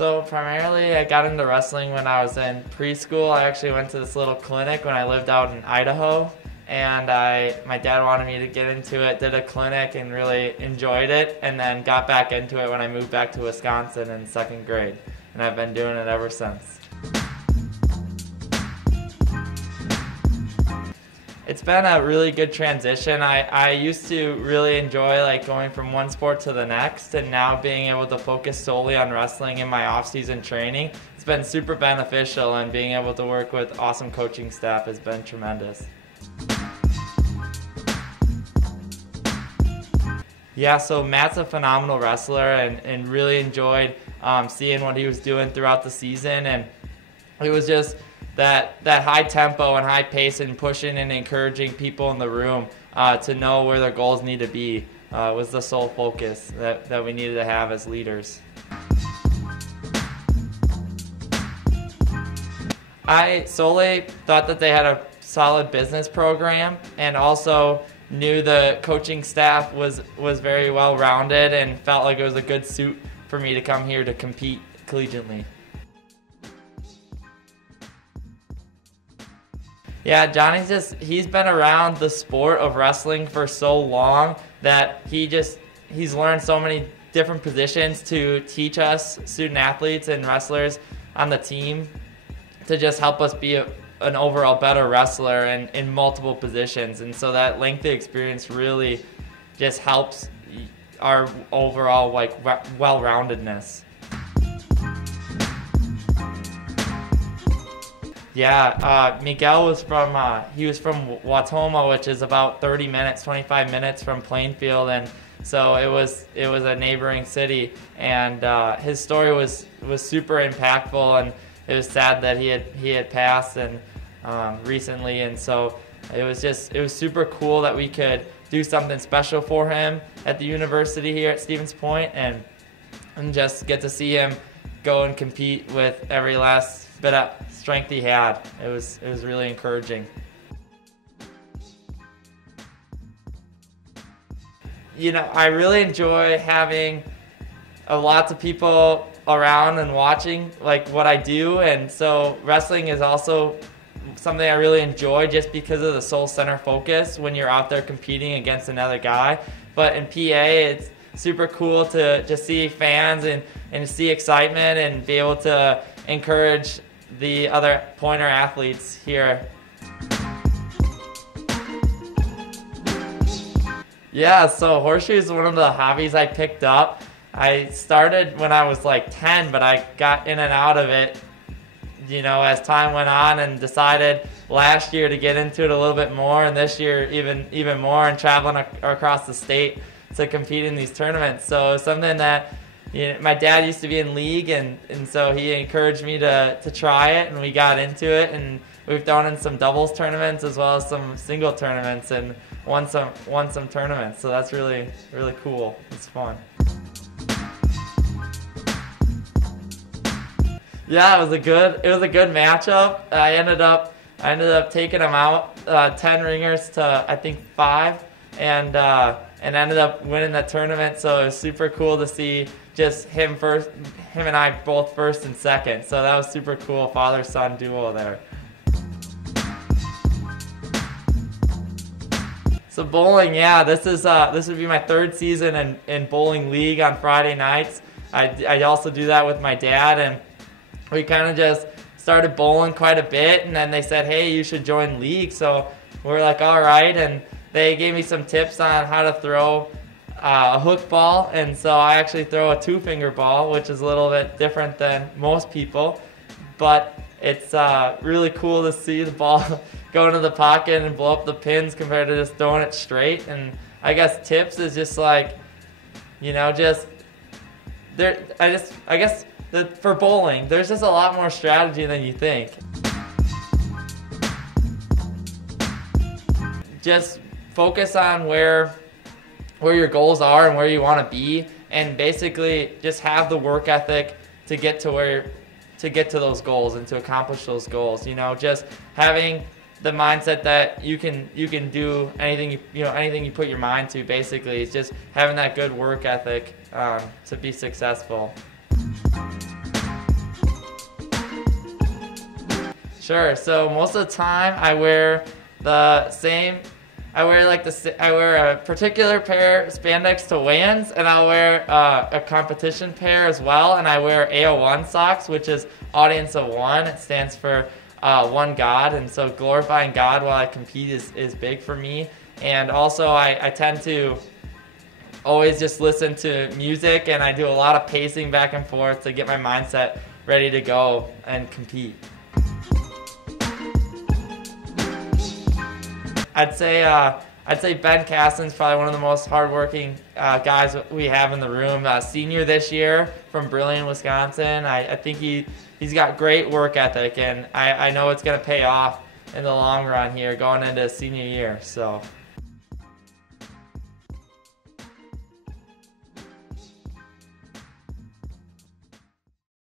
So primarily I got into wrestling when I was in preschool. I actually went to this little clinic when I lived out in Idaho, and my dad wanted me to get into it, did a clinic and really enjoyed it, and then got back into it when I moved back to Wisconsin in 2nd grade, and I've been doing it ever since. It's been a really good transition. I used to really enjoy like going from one sport to the next, and now being able to focus solely on wrestling in my off-season training, it's been super beneficial, and being able to work with awesome coaching staff has been tremendous. Yeah, so Matt's a phenomenal wrestler, and really enjoyed seeing what he was doing throughout the season, and it was just that high tempo and high pace and pushing and encouraging people in the room to know where their goals need to be was the sole focus that we needed to have as leaders. I solely thought that they had a solid business program, and also knew the coaching staff was very well rounded, and felt like it was a good suit for me to come here to compete collegiately. Yeah, he's been around the sport of wrestling for so long that he's learned so many different positions to teach us student athletes and wrestlers on the team to just help us be an overall better wrestler in multiple positions. And so that lengthy experience really just helps our overall well-roundedness. Yeah, Miguel was from Watoma, which is about 25 minutes from Plainfield, and so it was a neighboring city, and his story was super impactful, and it was sad that he had passed and recently, and so it was super cool that we could do something special for him at the university here at Stevens Point, and just get to see him go and compete with every last bit of strength he had. It was really encouraging. You know, I really enjoy having lots of people around and watching like what I do, and so wrestling is also something I really enjoy just because of the soul center focus when you're out there competing against another guy. But in PA, it's super cool to just see fans and see excitement and be able to encourage the other pointer athletes here. Yeah, so horseshoes is one of the hobbies I picked up. I started when I was like 10, but I got in and out of it, you know, as time went on, and decided last year to get into it a little bit more, and this year even more, and traveling across the state to compete in these tournaments. So something that, you know, my dad used to be in league, and so he encouraged me to try it, and we got into it, and we've thrown in some doubles tournaments as well as some single tournaments, and won some tournaments. So that's really cool. It's fun. Yeah, it was a good matchup. I ended up taking him out 10 ringers to I think 5, and ended up winning that tournament. So it was super cool to see just him and I both first and second. So that was super cool, father-son duo there. So bowling, yeah, this would be my 3rd season in bowling league on Friday nights. I also do that with my dad, and we kind of just started bowling quite a bit, and then they said, hey, you should join league. So we're like, all right, and they gave me some tips on how to throw a hook ball, and so I actually throw a 2-finger ball, which is a little bit different than most people, but it's really cool to see the ball go into the pocket and blow up the pins compared to just throwing it straight. And I guess tips is just like, you know, just there. I guess for bowling, there's just a lot more strategy than you think. Just focus on where your goals are and where you want to be, and basically just have the work ethic to get to those goals and to accomplish those goals. You know, just having the mindset that you can do anything anything you put your mind to. Basically, it's just having that good work ethic to be successful. Sure. So most of the time I wear the same. I wear a particular pair of spandex to weigh-ins, and I'll wear a competition pair as well. And I wear AO1 socks, which is Audience of One. It stands for one God, and so glorifying God while I compete is big for me. And also I tend to always just listen to music, and I do a lot of pacing back and forth to get my mindset ready to go and compete. I'd say Ben Caston's probably one of the most hardworking guys we have in the room. Senior this year from Brillion, Wisconsin. I think he's got great work ethic, and I know it's going to pay off in the long run here going into senior year. So